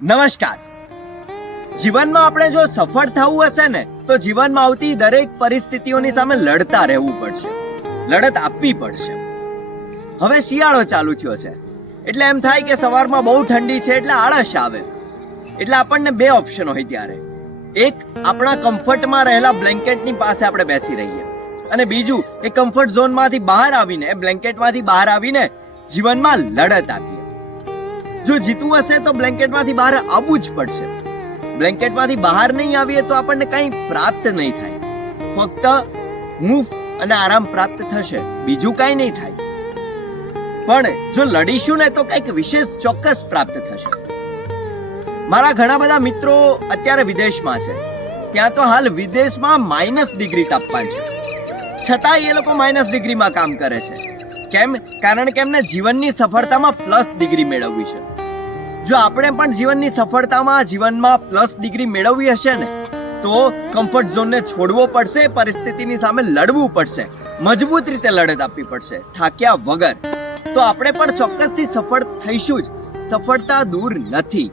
નમસ્કાર. જીવનમાં આપણે જો સફળ થવું હશે ને તો જીવનમાં આવતી દરેક પરિસ્થિતિઓની સામે લડતા રહેવું પડશે, લડત આપવી પડશે. હવે શિયાળો ચાલુ થયો છે એટલે એમ થાય કે સવારમાં બહુ ઠંડી છે એટલે આળસ આવે, એટલે આપણને બે ઓપ્શન હોય ત્યારે. એક, આપણા કમ્ફર્ટમાં રહેલા બ્લેન્કેટની પાસે આપણે બેસી રહીએ, અને બીજું એ કમ્ફર્ટ ઝોનમાંથી બહાર આવીને, એ બ્લેન્કેટમાંથી બહાર આવીને જીવનમાં લડત આપીએ. જો જીતવું હશે તો બ્લેન્કેટમાંથી બહાર આવવું જ પડશે. બ્લેન્કેટમાંથી બહાર નહીં આવીએ તો આપણને કંઈ પ્રાપ્ત નહીં થાય, ફક્ત હૂંફ અને આરામ પ્રાપ્ત થશે, બીજું કંઈ નહીં થાય. પણ જો લડીશું ને તો કંઈક વિશેષ ચોક્કસ પ્રાપ્ત થશે. મારા ઘણા બધા મિત્રો અત્યારે વિદેશમાં છે, ત્યાં તો હાલ વિદેશમાં -ડિગ્રી તાપમાન છે, છતાં એ લોકો -ડિગ્રીમાં કામ કરે છે. કેમ? કારણ કે એમને જીવનની સફળતામાં +ડિગ્રી મેળવવી છે. જો આપણે પણ જીવનની સફળતામાં, જીવનમાં +ડિગ્રી મેળવવી હશે ને તો કમ્ફર્ટ ઝોનને છોડવો પડશે, પરિસ્થિતિની સામે લડવું પડશે, મજબૂત રીતે લડત આપવી પડશે, થાક્યા વગર. તો આપણે પણ ચોક્કસથી સફળ થઈશું જ. સફળતા દૂર નથી.